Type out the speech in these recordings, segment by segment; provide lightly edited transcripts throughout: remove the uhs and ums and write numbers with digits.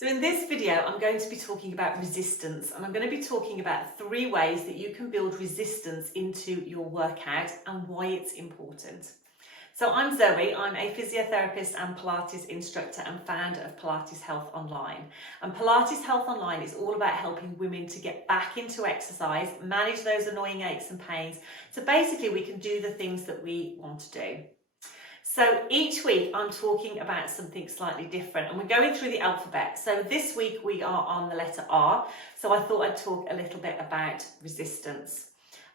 So in this video, I'm going to be talking about resistance, and I'm going to be talking about 3 ways that you can build resistance into your workout and why it's important. So I'm Zoe, I'm a physiotherapist and Pilates instructor and founder of Pilates Health Online. And Pilates Health Online is all about helping women to get back into exercise, manage those annoying aches and pains, so basically we can do the things that we want to do. So each week I'm talking about something slightly different and we're going through the alphabet. So this week we are on the letter R. So I thought I'd talk a little bit about resistance.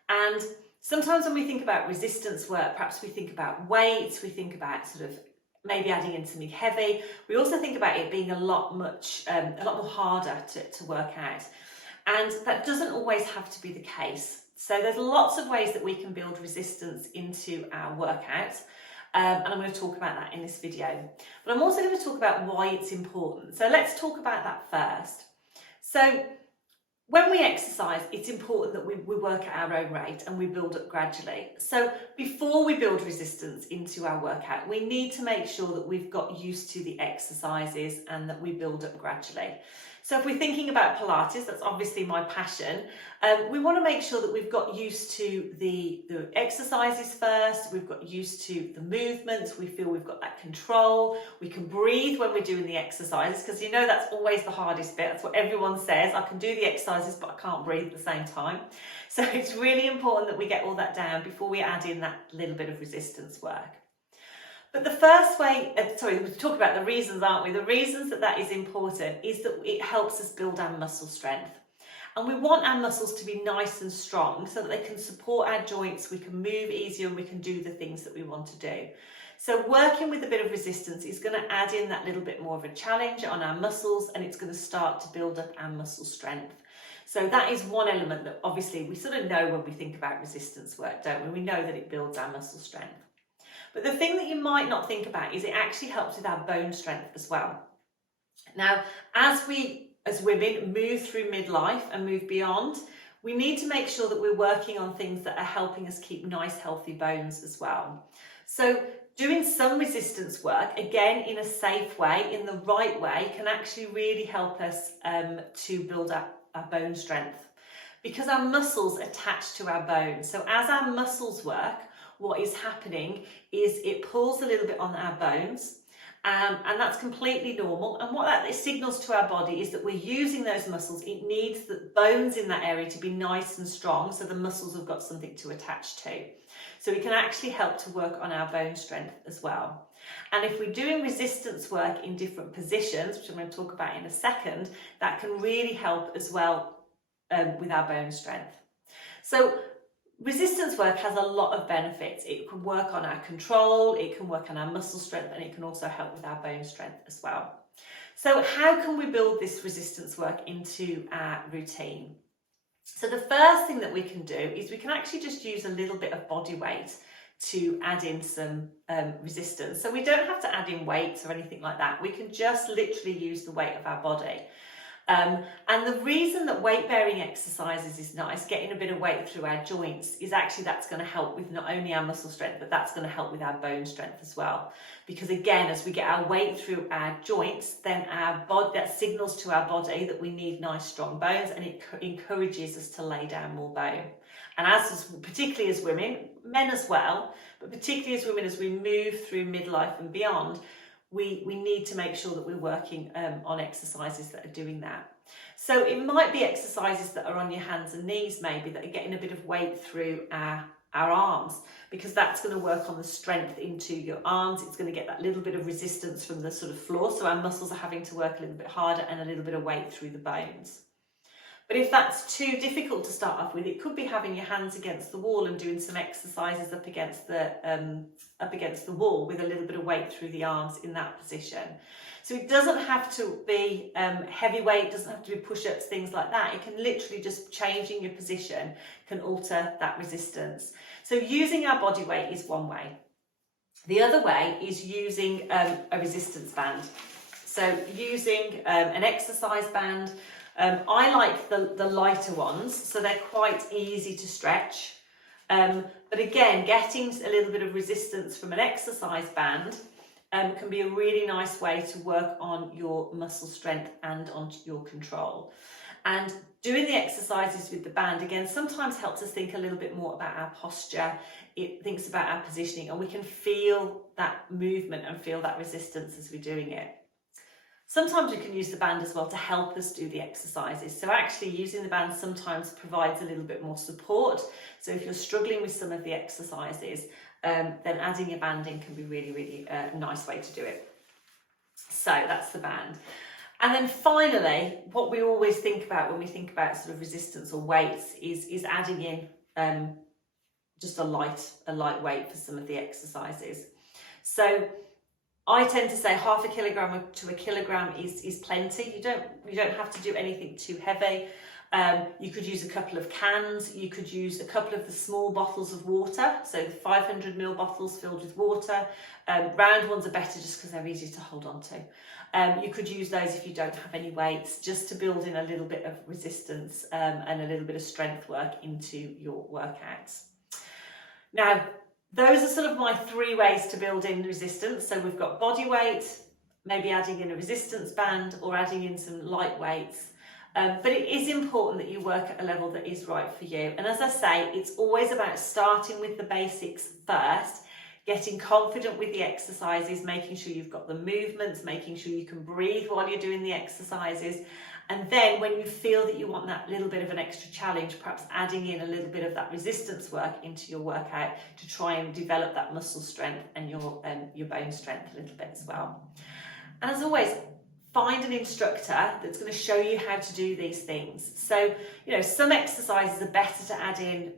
And sometimes when we think about resistance work, perhaps we think about weights, we think about sort of maybe adding in something heavy. We also think about it being a lot more harder to work out. And that doesn't always have to be the case. So there's lots of ways that we can build resistance into our workouts. And I'm going to talk about that in this video. But I'm also going to talk about why it's important. So let's talk about that first. So when we exercise, it's important that we work at our own rate and we build up gradually. So before we build resistance into our workout, we need to make sure that we've got used to the exercises and that we build up gradually. So if we're thinking about Pilates, that's obviously my passion, we want to make sure that we've got used to the exercises first, we've got used to the movements, we feel we've got that control, we can breathe when we're doing the exercises, because you know that's always the hardest bit. That's what everyone says, I can do the exercises but I can't breathe at the same time. So it's really important that we get all that down before we add in that little bit of resistance work. But the first way, we talk about the reasons, aren't we? The reasons that is important is that it helps us build our muscle strength. And we want our muscles to be nice and strong so that they can support our joints, we can move easier and we can do the things that we want to do. So working with a bit of resistance is going to add in that little bit more of a challenge on our muscles, and it's going to start to build up our muscle strength. So that is one element that obviously we sort of know when we think about resistance work, don't we? We know that it builds our muscle strength. But the thing that you might not think about is it actually helps with our bone strength as well. Now, as we, as women, move through midlife and move beyond, we need to make sure that we're working on things that are helping us keep nice, healthy bones as well. So doing some resistance work, again, in a safe way, in the right way, can actually really help us to build up our bone strength, because our muscles attach to our bones. So as our muscles work, what is happening is it pulls a little bit on our bones, and that's completely normal. And what that signals to our body is that we're using those muscles. It needs the bones in that area to be nice and strong, so the muscles have got something to attach to. So it can actually help to work on our bone strength as well. And if we're doing resistance work in different positions, which I'm going to talk about in a second, that can really help as well with our bone strength. So resistance work has a lot of benefits. It can work on our control, it can work on our muscle strength, and it can also help with our bone strength as well. So how can we build this resistance work into our routine? So the first thing that we can do is we can actually just use a little bit of body weight to add in some resistance. So we don't have to add in weights or anything like that. We can just literally use the weight of our body. And the reason that weight bearing exercises is nice, getting a bit of weight through our joints, is actually that's going to help with not only our muscle strength, but that's going to help with our bone strength as well. Because again, as we get our weight through our joints, then our body, that signals to our body that we need nice strong bones, and it encourages us to lay down more bone. And particularly as women, men as well, but particularly as women, as we move through midlife and beyond, we need to make sure that we're working on exercises that are doing that. So it might be exercises that are on your hands and knees, maybe, that are getting a bit of weight through our arms, because that's going to work on the strength into your arms. It's going to get that little bit of resistance from the sort of floor, so our muscles are having to work a little bit harder, and a little bit of weight through the bones. But if that's too difficult to start off with, it could be having your hands against the wall and doing some exercises up against the wall with a little bit of weight through the arms in that position. So it doesn't have to be heavy weight, doesn't have to be push-ups, things like that. It can literally just changing your position can alter that resistance. So using our body weight is one way. The other way is using a resistance band. So using an exercise band. I like the lighter ones, so they're quite easy to stretch. But again, getting a little bit of resistance from an exercise band can be a really nice way to work on your muscle strength and on your control. And doing the exercises with the band, again, sometimes helps us think a little bit more about our posture. It thinks about our positioning, and we can feel that movement and feel that resistance as we're doing it. Sometimes we can use the band as well to help us do the exercises. So actually using the band sometimes provides a little bit more support. So if you're struggling with some of the exercises, then adding a band in can be really, really a nice way to do it. So that's the band. And then finally, what we always think about when we think about sort of resistance or weights is adding in just a light weight for some of the exercises. So I tend to say 0.5 kilogram to 1 kilogram is plenty. You don't have to do anything too heavy. You could use a couple of cans. You could use a couple of the small bottles of water. So the 500 ml bottles filled with water. Round ones are better just because they're easy to hold on to. You could use those if you don't have any weights, just to build in a little bit of resistance and a little bit of strength work into your workouts. Now, those are sort of my 3 ways to build in resistance. So we've got body weight, maybe adding in a resistance band or adding in some light weights. But it is important that you work at a level that is right for you. And as I say, it's always about starting with the basics first, getting confident with the exercises, making sure you've got the movements, making sure you can breathe while you're doing the exercises. And then when you feel that you want that little bit of an extra challenge, perhaps adding in a little bit of that resistance work into your workout to try and develop that muscle strength and your bone strength a little bit as well. And as always, find an instructor that's going to show you how to do these things. So, some exercises are better to add in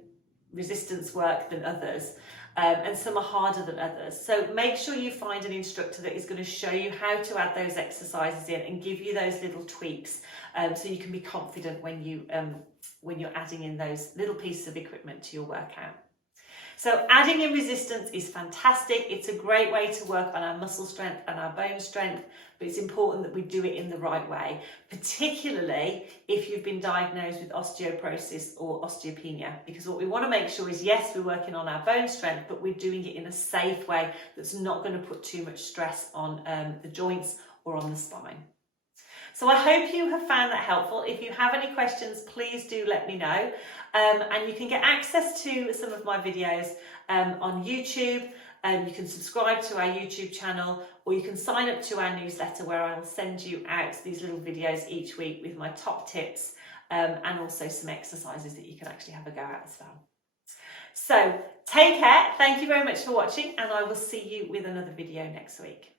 resistance work than others. And some are harder than others. So make sure you find an instructor that is going to show you how to add those exercises in and give you those little tweaks, so you can be confident when you're adding in those little pieces of equipment to your workout. So adding in resistance is fantastic. It's a great way to work on our muscle strength and our bone strength, but it's important that we do it in the right way, particularly if you've been diagnosed with osteoporosis or osteopenia, because what we want to make sure is, yes, we're working on our bone strength, but we're doing it in a safe way that's not going to put too much stress on the joints or on the spine. So I hope you have found that helpful. If you have any questions, please do let me know. And you can get access to some of my videos on YouTube. You can subscribe to our YouTube channel, or you can sign up to our newsletter where I will send you out these little videos each week with my top tips and also some exercises that you can actually have a go at as well. So take care. Thank you very much for watching, and I will see you with another video next week.